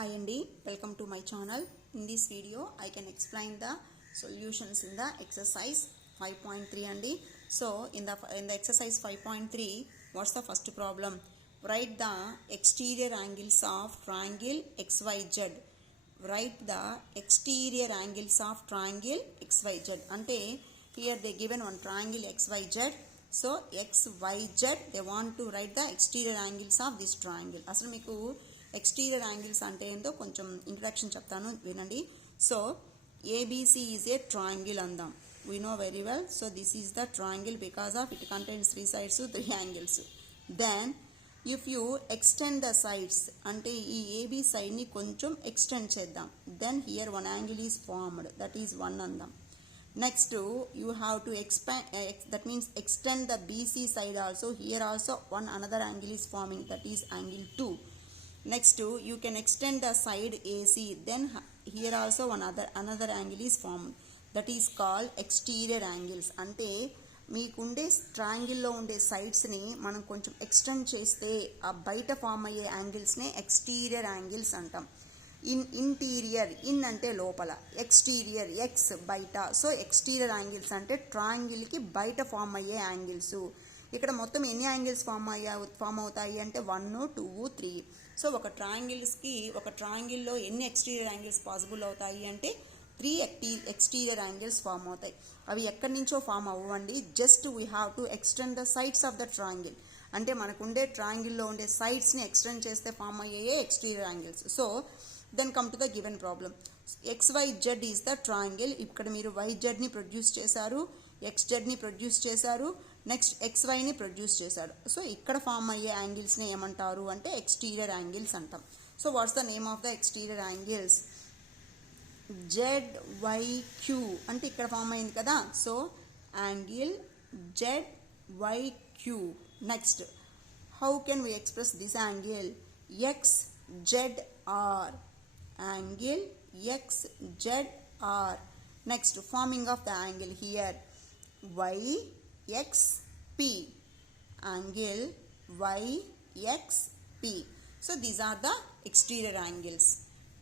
Hi Andy, welcome to my channel. In this video I can explain the solutions in the exercise 5.3 Andy. So in the exercise 5.3, what's the first problem? Write the exterior angles of triangle XYZ. Write the exterior angles of triangle XYZ. Ante here they given one triangle XYZ. So XYZ they want to write the exterior angles of this triangle. Asalu meeku exterior angles ante ento koncham introduction cheptanu vinandi. So ABC is a triangle andam, we know very well. So this is the triangle because of it contains three sides, three angles. Then if you extend the sides ante ee AB side ni koncham extend cheddam, then here one angle is formed, that is 1 andam. Next you have to expand, that means extend the BC side also. Here also one another angle is forming, that is angle 2. Next you can extend the side AC, then here also one another angle is formed, that is called exterior angles. Ante మీకుండే ట్రయాంగిల్లో ఉండే సైడ్స్ని మనం కొంచెం extend చేస్తే ఆ బయట form అయ్యే యాంగిల్స్నే exterior angles అంటాం. Interior, in అంటే లోపల, ఎక్స్టీరియర్ ఎక్స్ బయట. సో ఎక్స్టీరియర్ యాంగిల్స్ అంటే ట్రయాంగిల్కి బయట ఫామ్ అయ్యే యాంగిల్స్. ఇక్కడ మొత్తం ఎన్ని యాంగిల్స్ ఫామ్ అవుతాయి అంటే 1, 2, 3. సో ఒక ట్రయాంగిల్లో ఎన్ని ఎక్స్టీరియర్ యాంగిల్స్ పాసిబుల్ అవుతాయి అంటే 3 ఎక్స్టీరియర్ యాంగిల్స్ ఫామ్ అవుతాయి. అవి ఎక్కడి నుంచో ఫామ్ అవ్వండి, just we have to extend the sides of the triangle. అంటే మనకుండే ట్రయాంగిల్లో ఉండే సైడ్స్ని ఎక్స్టెండ్ చేస్తే ఫామ్ అయ్యే exterior angles. So then come to the given problem. XYZ is the triangle. ఇక్కడ మీరు YZ ని ప్రొడ్యూస్ చేశారు, XZ ని ప్రొడ్యూస్ చేశారు, నెక్స్ట్ XYని ప్రొడ్యూస్ చేశాడు. సో ఇక్కడ ఫామ్ అయ్యే యాంగిల్స్ని ఏమంటారు అంటే ఎక్స్టీరియర్ యాంగిల్స్ అంటాం. So what's the name of the exterior angles? ZYQ అంటే ఇక్కడ ఫామ్ అయింది కదా. So angle ZYQ. Next how can we express this angle? XZR. Angle XZR. Next forming of the angle here YXP. angle YXP. So these are the exterior angles.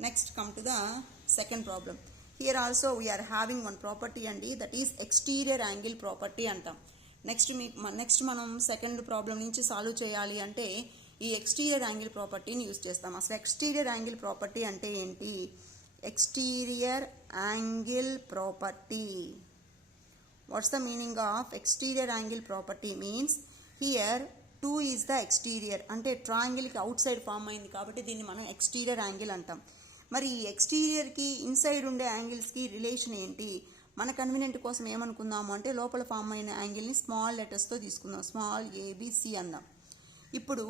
Next come to the second problem. Here also we are having one property అండి, that is exterior angle property అంటాం. Next మనం second problem నుంచి solve చేయాలి అంటే ఈ exterior angle ప్రాపర్టీని use చేస్తాం. అసలు ఎక్స్టీరియర్ యాంగిల్ ప్రాపర్టీ అంటే ఏంటి? Exterior angle property. What's the meaning of exterior angle property? Means here 2 is the exterior, అంటే ట్రయాంగిల్కి అవుట్ సైడ్ ఫామ్ అయింది కాబట్టి దీన్ని మనం ఎక్స్టీరియర్ యాంగిల్ అంటాం. మరి ఈ ఎక్స్టీరియర్కి ఇన్సైడ్ ఉండే యాంగిల్స్కి రిలేషన్ ఏంటి? మన కన్వీనియంట్ కోసం ఏమనుకుందాము అంటే లోపల ఫామ్ అయిన యాంగిల్ని స్మాల్ లెటర్స్తో తీసుకుందాం, స్మాల్ ABC అందాం. ఇప్పుడు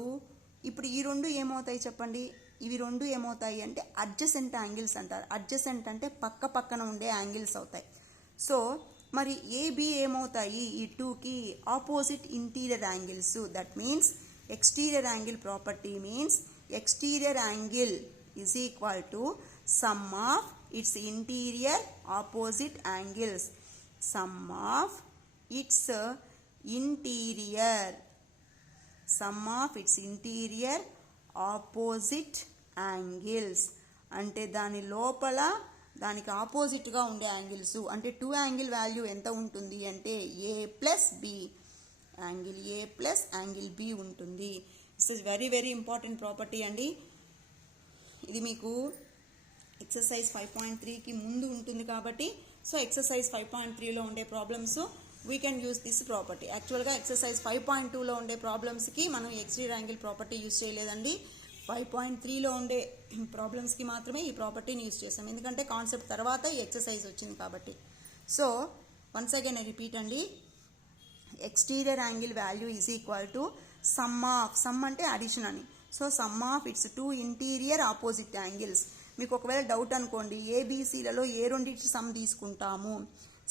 ఈ రెండు ఏమవుతాయి చెప్పండి? ఇవి రెండు ఏమవుతాయి అంటే అడ్జసెంట్ యాంగిల్స్ అంటారు. అడ్జసెంట్ అంటే పక్కన ఉండే యాంగిల్స్ అవుతాయి. సో మరి AB ఏమవుతాయి? ఈ 2కి opposite interior angles. That means exterior angle property means exterior angle is equal to sum of its interior opposite angles. Some of its interior opposite angles. అంటే దాని లోపల దానికి ఆపోజిట్గా ఉండే యాంగిల్స్. అంటే 2 యాంగిల్ వాల్యూ ఎంత ఉంటుంది అంటే A+B. Angle A plus angle B ఉంటుంది. It's very very important property అండి. ఇది మీకు ఎక్సర్సైజ్ 5.3కి ముందు ఉంటుంది కాబట్టి సో ఎక్సర్సైజ్ 5.3లో ఉండే problems we can use this property. యాక్చువల్గా ఎక్సర్సైజ్ 5.2లో ఉండే ప్రాబ్లమ్స్కి మనం ఎక్స్టీరియర్ యాంగిల్ ప్రాపర్టీ యూస్ చేయలేదండి. 5.3లో ఉండే ప్రాబ్లమ్స్కి మాత్రమే ఈ ప్రాపర్టీని యూజ్ చేసాం, ఎందుకంటే కాన్సెప్ట్ తర్వాత ఈ ఎక్సర్సైజ్ వచ్చింది కాబట్టి. So once again I repeat అండి, exterior angle value is equal to sum అంటే అడిషన్ అని. So sum of its 2 interior opposite angles. మీకు ఒకవేళ డౌట్ అనుకోండి, ABCలలో ఏ రెండింటి సమ్ తీసుకుంటాము?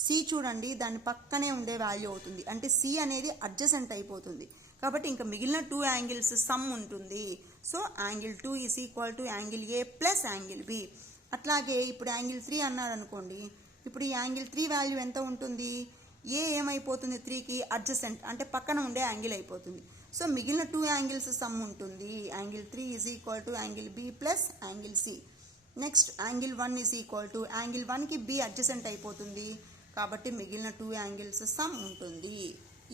C చూడండి, దాని పక్కనే ఉండే వాల్యూ అవుతుంది, అంటే C అనేది అడ్జసెంట్ అయిపోతుంది కాబట్టి ఇంకా మిగిలిన 2 యాంగిల్స్ సమ్ ఉంటుంది. So angle 2 is equal to angle A plus angle B. అట్లాగే ఇప్పుడు యాంగిల్ 3 అన్నారు అనుకోండి, ఇప్పుడు ఈ యాంగిల్ 3 వాల్యూ ఎంత ఉంటుంది? ఏ ఏమైపోతుంది? 3కి అడ్జసెంట్ అంటే పక్కన ఉండే యాంగిల్ అయిపోతుంది. సో మిగిలిన 2 యాంగిల్స్ సమ్ ఉంటుంది. Angle 3 is equal to angle B plus angle C. Next angle 1 is equal to angle 1కి బి అడ్జసెంట్ అయిపోతుంది కాబట్టి మిగిలిన 2 యాంగిల్స్ సమ్ ఉంటుంది.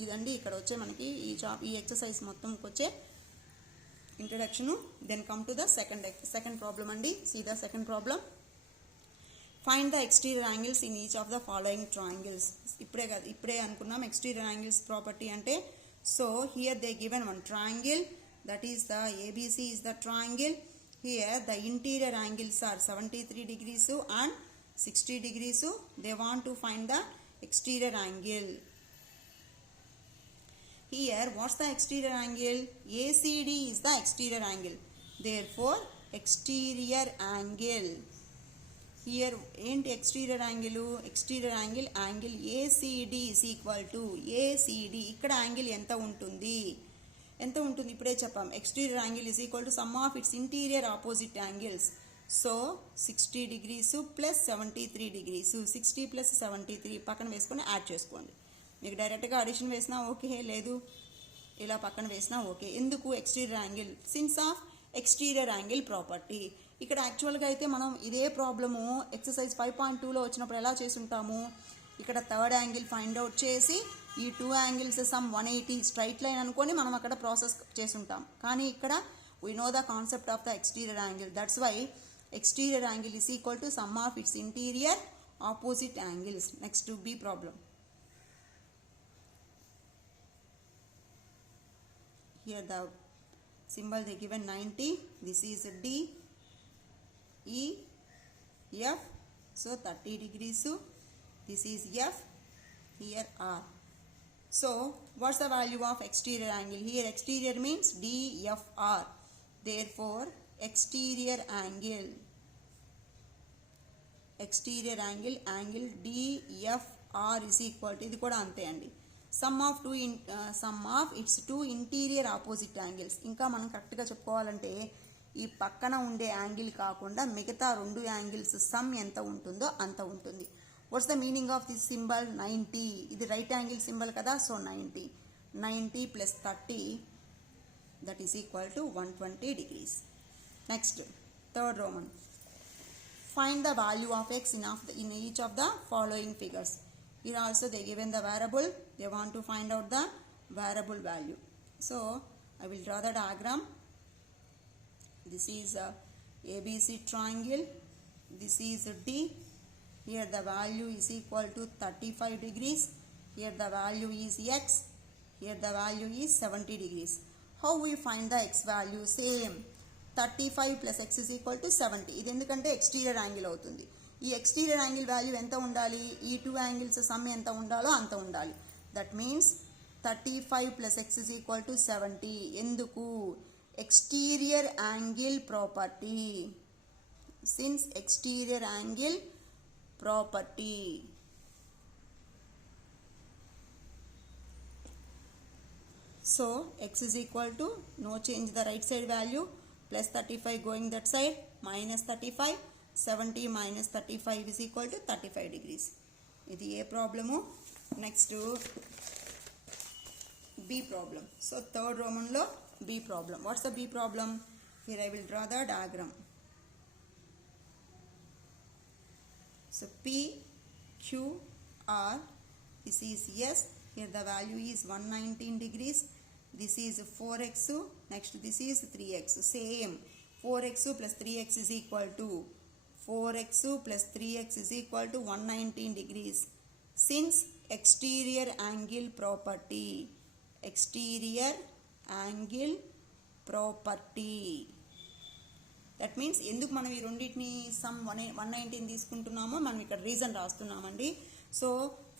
ఇదండి ఇక్కడ వచ్చే మనకి ఈ ఎక్సర్సైజ్ మొత్తంకి వచ్చే introduction. Then come to the second problem అండి. See the second problem. Find the exterior angles in each of the following triangles. ఇప్పుడే అనుకున్నాం ఎక్స్టీరియర్ యాంగిల్స్ ప్రాపర్టీ అంటే. So here they given one triangle, that is the ABC is the triangle. Here the interior angles are 73 degrees and 60 degrees. They want to find the exterior angle. Here what's the exterior angle? ACD is the exterior angle. Therefore exterior angle. Here ain't exterior angle. Exterior angle ACD is equal to ACD. ఇక్కడ angle ఎంత ఉంటుంది ఇప్పుడే చెప్పాం. Exterior angle is equal to sum of its interior opposite angles. So 60 degrees plus 73 degrees. 60 plus 73 పక్కన వేసుకొని add చేసుకోండి. మీకు డైరెక్ట్గా అడిషన్ వేసినా ఓకే, లేదు ఇలా పక్కన వేసినా ఓకే. ఎందుకు exterior angle? Since of exterior angle property. ఇక్కడ యాక్చువల్గా అయితే మనం ఇదే ప్రాబ్లము ఎక్సర్సైజ్ 5.2లో వచ్చినప్పుడు ఎలా చేసి ఉంటాము, ఇక్కడ థర్డ్ యాంగిల్ ఫైండ్ అవుట్ చేసి ఈ 2 యాంగిల్స్ సమ్ 180 స్ట్రైట్ లైన్ అనుకొని మనం అక్కడ ప్రాసెస్ చేసి ఉంటాం. కానీ ఇక్కడ we know the concept of the exterior angle. That's why exterior angle is equal to sum of its interior opposite angles. Next B problem. Here the symbol they given 90. This is D, E, F. So 30 degrees. This is F. Here R. So what's the value of exterior angle? Here exterior means DFR. Therefore exterior angle angle DFR is equal to, ఇది కూడా అంతే అండి, sum of its 2 interior opposite angles. ఇంకా మనం కరెక్ట్గా చెప్పుకోవాలంటే ఈ పక్కన ఉండే యాంగిల్ కాకుండా మిగతా 2 యాంగిల్స్ సమ్ ఎంత ఉంటుందో అంత ఉంటుంది. What's the meaning of this symbol? 90. ఇది రైట్ యాంగిల్ సింబల్ కదా, so 90 plus 30 that is equal to 120 degrees. Next third Roman. Find the value of X in each of the following figures. Here also they given the variable, they want to find out the variable value. So I will draw the diagram. This is a ABC triangle, this is a D. Here the value is equal to 35 degrees. Here the value is x. Here the value is 70 degrees. How we find the x value? Same, 35 plus x is equal to 70. ఇది ఎందుకంటే exterior angle అవుతుంది. ఈ exterior angle value ఎంత ఉండాలి? ఈ 2 angles some ఎంత ఉండాలో అంత ఉండాలి. That means 35 plus x is equal to 70. ఎందుకు? Exterior angle property. Since exterior angle property. So x is equal to, no change the right side value, plus 35 going that side, minus 35, 70 minus 35 is equal to 35 degrees. ఇది ఏ problem? Next B problem. So third రోమన్లో B problem. What's the B problem? Here I will draw the diagram. So P, Q, R, this is S. Here the value is 119 degrees. This is 4x. Next this is 3x. Same. 4x plus 3x is equal to 119 degrees. Since exterior angle property. That means ఎందుకు మనం ఈ రెండింటిని sum 119 తీసుకుంటున్నామో మనం ఇక్కడ reason రాస్తున్నామండి. So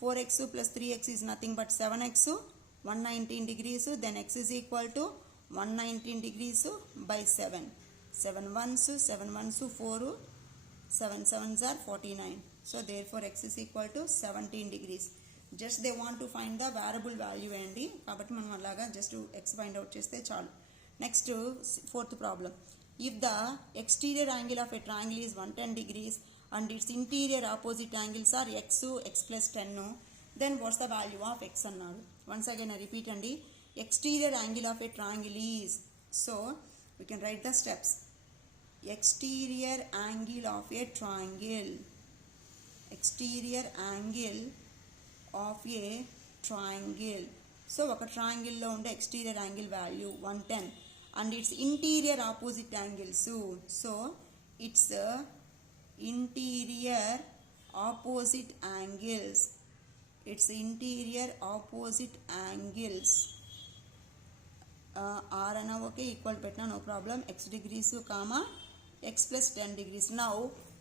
4x plus 3x is nothing but 7x, 119 degrees. Then x is equal to 119 degrees by 7. 7 ones 4, 7 sevens are 49. So therefore x is equal to 17 degrees. Just they want to find the variable value అండి, కాబట్టి మనం అలాగా just x find out చేస్తే చాలు. Next fourth problem. If the exterior angle of a triangle is 110 degrees and its interior opposite angles are x plus 10, then what's the value of x అన్నాడు. Once again I repeat అండి, exterior angle of a triangle is, so we can write the steps. Exterior angle of a triangle, exterior angle of a triangle. So ఒక triangle లో ఉండే exterior angle value 110 and its interior opposite angles. So its interior opposite angles, its interior opposite angles r ana okay equal petna no problem, x degrees comma x plus 10 degrees. Now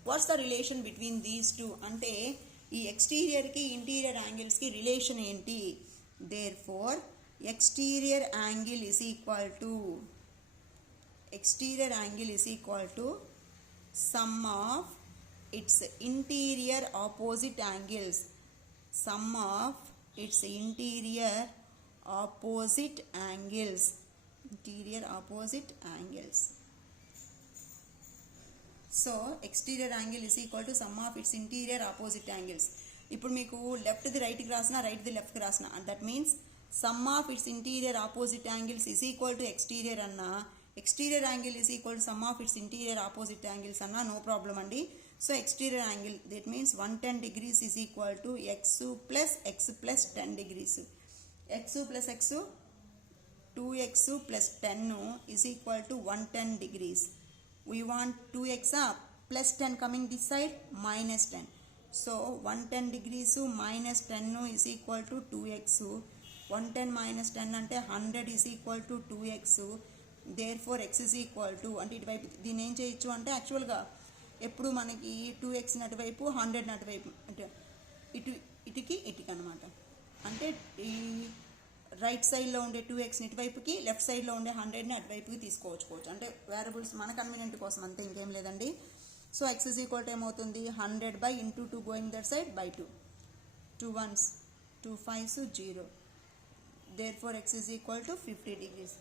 what's the relation between these two ante ee exterior ki interior angles ki relation enti, therefore exterior angle is equal to, exterior angle is equal to sum of its interior opposite angles, sum of its interior opposite angles, interior opposite angles. So exterior angle is equal to sum of its interior opposite angles. ఇప్పుడు మీకు left the రైట్కి రాసిన, right the లెఫ్ట్కి రాసిన, that means sum of its interior opposite angles is equal to exterior అన్న, exterior angle is equal to sum of its interior opposite angles అన్న, no problem అండి. So exterior angle that means 110 degrees is equal to x plus 10 degrees, x plus x 2x plus 10 is equal to 110 degrees. We want 2x plus 10 coming this side minus 10. So 110 degrees minus 10 is equal to 2x. 110 minus 10 ante 100 is equal to 2x. Therefore x is equal to అంటే ఇటువైపు దీన్ని ఏం చేయొచ్చు అంటే యాక్చువల్గా ఎప్పుడు మనకి 2x నటువైపు 100 నటువైపు అంటే ఇటుకి అనమాట. అంటే ఈ రైట్ సైడ్లో ఉండే 2x ఇటువైపుకి, లెఫ్ట్ సైడ్లో ఉండే 100ని అటువైపుకి తీసుకోవచ్చు. అంటే వేరియబుల్స్ మన కన్వీనియంట్ కోసం అంతే, ఇంకేం లేదండి. So x is equal to ఏమవుతుంది 100 by into 2 going that side by 2, 2 ones 2 5s 0. therefore x is equal to 50 degrees.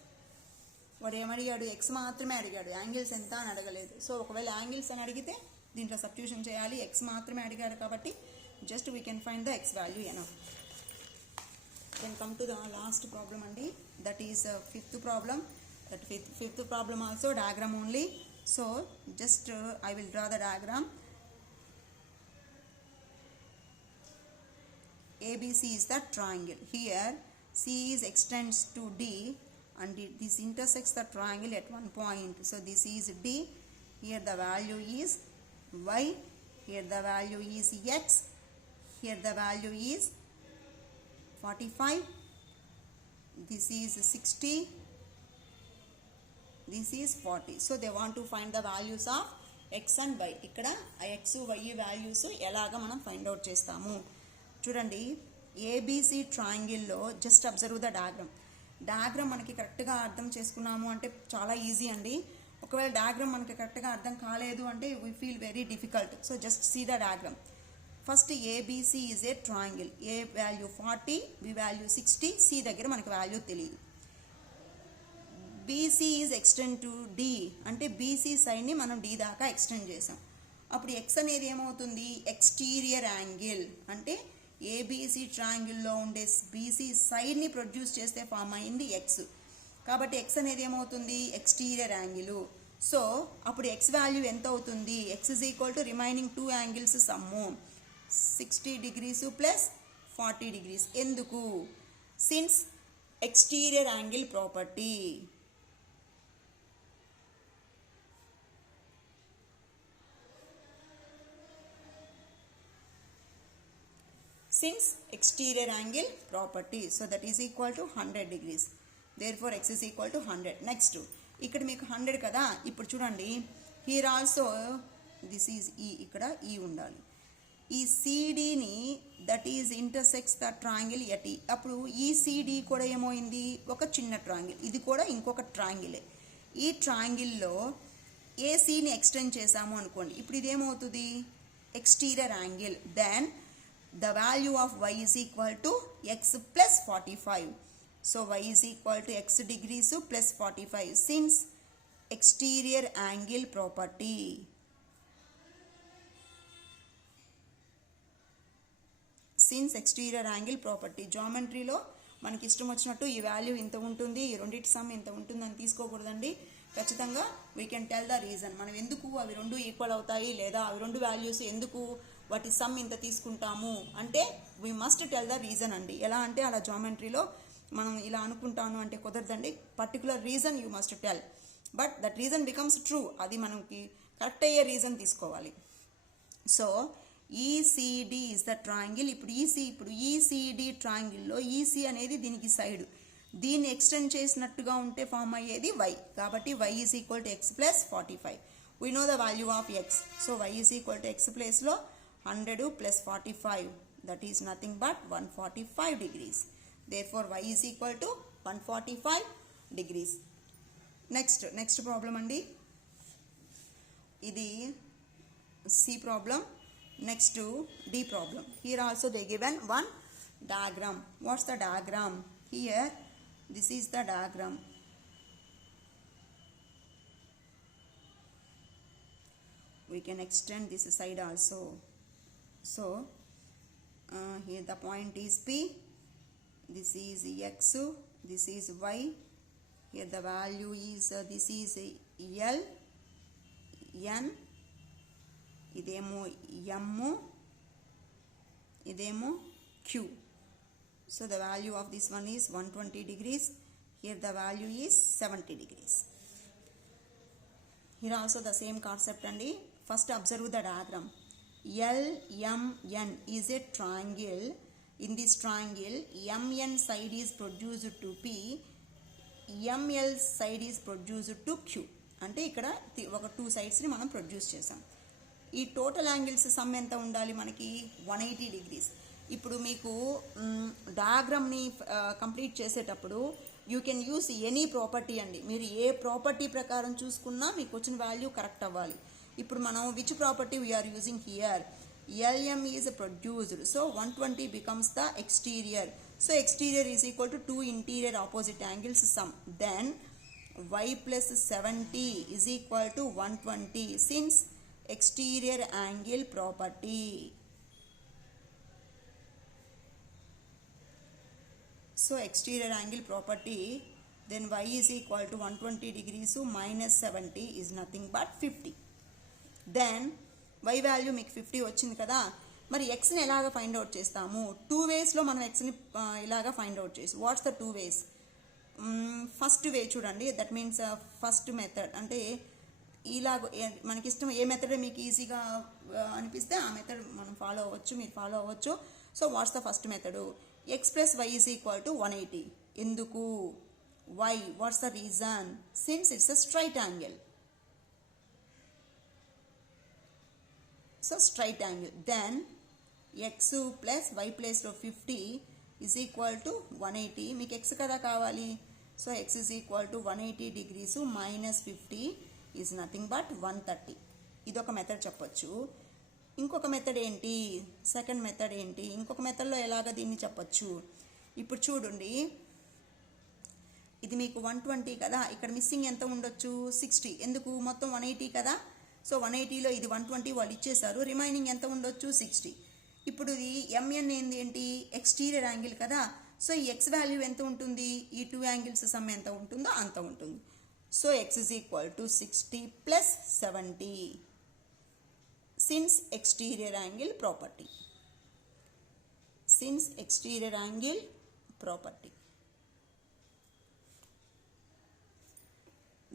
వాడు ఏమడిగాడు, ఎక్స్ మాత్రమే అడిగాడు, యాంగిల్స్ ఎంత అని అడగలేదు. సో ఒకవేళ యాంగిల్స్ అని అడిగితే దీంట్లో సబ్స్టిట్యూషన్ చేయాలి, ఎక్స్ మాత్రమే అడిగాడు కాబట్టి just we can find the X value enough. Then come to the last problem andi, that is fifth problem. That fifth problem also diagram only. So just I will draw the diagram. ABC is the triangle. Here C is extends to D and this intersects the triangle at one point. So this is D. Here the value is Y. Here the value is X. Here the value is 45, this is 60, this is 40. So they want to find the values of x and y. ఇక్కడ x y values ఎలాగా మనం find out చేస్తాము చూడండి. ABC ట్రయాంగిల్లో just observe the diagram మనకి కరెక్ట్గా అర్థం చేసుకున్నాము అంటే చాలా ఈజీ అండి. ఒకవేళ డయాగ్రామ్ మనకి కరెక్ట్గా అర్థం కాలేదు అంటే we feel very difficult. So just see the diagram. First ABC is a triangle. A value 40, B value 60, C దగ్గర మనకి వాల్యూ తెలియదు. BC is extend to D అంటే BC సైడ్ని మనం D దాకా ఎక్స్టెండ్ చేసాం. అప్పుడు x అనేది ఏమవుతుంది, ఎక్స్టీరియర్ యాంగిల్ అంటే ఏబిసి ట్రయాంగిల్లో ఉండే BC సైడ్ని ప్రొడ్యూస్ చేస్తే ఫామ్ అయింది x. కాబట్టి x అనేది ఏమవుతుంది, ఎక్స్టీరియర్ యాంగిల్. సో అప్పుడు x వాల్యూ ఎంత అవుతుంది, x is equal to remaining 2 angles sum 60 degrees plus 40 degrees. ఎందుకు, since exterior angle property. Since exterior angle property, so that is equal to 100 degrees. Therefore x is equal to 100. Next ఇక్కడ మీకు 100 కదా, ఇప్పుడు చూడండి here also this is E, ఇక్కడ E ఉండాలి. ఈ సిడిని that is intersects the triangle at E. అప్పుడు ఈ సిడి కూడా ఏమైంది, ఒక చిన్న ట్రయాంగిల్, ఇది కూడా ఇంకొక ట్రయాంగిలే. ఈ ట్రయాంగిల్లో ఏసీని ఎక్స్టెండ్ చేసాము అనుకోండి, ఇప్పుడు ఇదేమవుతుంది exterior angle. Then the value of y is equal to x plus 45. So y is equal to x degrees plus 45 since exterior angle property. Since exterior angle property జామెట్రీలో మనకి ఇష్టం వచ్చినట్టు ఈ వాల్యూ ఇంత ఉంటుంది, ఈ రెండింటి సమ్ ఇంత ఉంటుందని తీసుకోకూడదండి. ఖచ్చితంగా we can tell the reason, మనం ఎందుకు అవి రెండు ఈక్వల్ అవుతాయి లేదా అవి రెండు వాల్యూస్ ఎందుకు వాటి సమ్ ఇంత తీసుకుంటాము అంటే we must tell the reason అండి. ఎలా అంటే అలా జామెట్రీలో మనం ఇలా అనుకుంటాను అంటే కుదరదండి. Particular reason you must tell, but that reason becomes true. అది మనకి కరెక్ట్ అయ్యే రీజన్ తీసుకోవాలి. So ఈసీడి is the triangle. ఇప్పుడు ఈసీడి ట్రయాంగిల్లో ఈసీ అనేది దీనికి సైడ్, దీన్ని ఎక్స్టెండ్ చేసినట్టుగా ఉంటే ఫామ్ అయ్యేది y. కాబట్టి y is equal to x plus 45. We know the value of X. So y is equal to X ప్లేస్లో 100 plus 45, that is nothing but 145 degrees. Therefore y is equal to 145 degrees. Next problem అండి, ఇది C problem. Next to D problem. Here also they given one diagram. What's the diagram? Here this is the diagram. We can extend this side also. So here the point is P, this is X, this is Y. Here the value is this is L, N, ఇదేమో M, ఇదేమో Q. So the value of this one is 120 degrees. Here the value is 70 degrees. Here also the same concept andi. First observe the diagram. LMN is a triangle. In this triangle, MN side is produced to P, ML side is produced to Q. అంటే ఇక్కడ ఒక 2 sides ని మనం produce చేసాం. ఈ total angles some ఎంత ఉండాలి మనకి 180 degrees. ఇప్పుడు మీకు డయాగ్రామ్ని కంప్లీట్ చేసేటప్పుడు you can use any property అండి. మీరు ఏ ప్రాపర్టీ ప్రకారం చూసుకున్నా మీకు వచ్చిన వాల్యూ కరెక్ట్ అవ్వాలి. ఇప్పుడు మనం which property we are using here, LM is produced, so 120 becomes the exterior. So exterior is equal to 2 interior opposite angles sum. Then y plus 70 is equal to 120 since exterior angle property. So exterior angle property, then y is equal to 120 degrees to minus 70 is nothing but 50. Then y value మీకు 50 వచ్చింది కదా, మరి xని ఎలాగ find out చేస్తాము? 2 వేస్లో మనం xని ఇలాగ ఫైండ్ అవుట్ చేసి, what's the 2 ways? First way చూడండి, దట్ మీన్స్ ఫస్ట్ మెథడ్. అంటే ఇలాగ మనకి ఇష్టం ఏ మెథడ్ మీకు ఈజీగా అనిపిస్తే ఆ మెథడ్ మనం ఫాలో అవ్వచ్చు, మీరు ఫాలో అవ్వచ్చు. So what's the first method? X plus Y is equal to 180. ఎందుకు? Why, what's the reason? Since it's a straight angle. So straight angle. Then X plus Y ప్లేస్లో 50 ఈజ్ ఈక్వల్ టు 180. మీకు X కదా కావాలి, so X is equal to 180 degrees minus 50 is nothing but 130. ఇదొక method చెప్పొచ్చు. ఇంకొక method ఏంటి? Second method ఏంటి? ఇంకొక మెథడ్లో ఎలాగ దీన్ని చెప్పొచ్చు? ఇప్పుడు చూడండి, ఇది మీకు 120 కదా, ఇక్కడ మిస్సింగ్ ఎంత ఉండొచ్చు? 60. ఎందుకు? మొత్తం 180 కదా, సో 180లో ఇది 120 వాళ్ళు ఇచ్చేశారు, రిమైనింగ్ ఎంత ఉండొచ్చు? 60. ఇప్పుడు ఇది ఎంఎన్ ఏంటి? ఎక్స్టీరియర్ యాంగిల్ కదా, సో ఈ ఎక్స్ వాల్యూ ఎంత ఉంటుంది? ఈ 2 యాంగిల్స్ సమ్ ఎంత ఉంటుందో అంత ఉంటుంది. So X is equal to 60 plus 70 since exterior angle property. Since exterior angle property,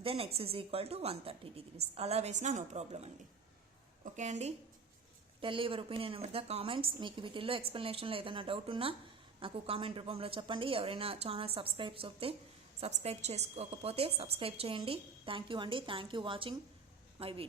then X is equal to 130 degrees. అలా వేసినా నో ప్రాబ్లం అండి. ఓకే అండి, tell your opinion with the comments. మీకు వీటిల్లో ఎక్స్ప్లెనేషన్లో ఏదైనా డౌట్ ఉన్నా నాకు కామెంట్ రూపంలో చెప్పండి. ఎవరైనా ఛానల్ సబ్స్క్రైబ్ చేసుకోకపోతే సబ్స్క్రైబ్ చేయండి. థ్యాంక్ యూ అండి. Thank you watching my video.